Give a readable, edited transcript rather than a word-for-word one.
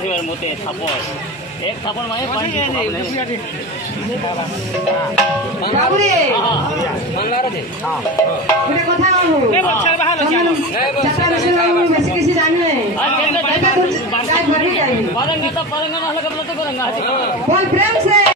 सिवाय मोते थापड़ एक थापड़ मारे बाबू रे मंगार दे गोटे कथा कहू चाचा विषय बेसी किसी जानिए पलंग तो पलंग ना लगे तो करेंगे बोल प्रेम से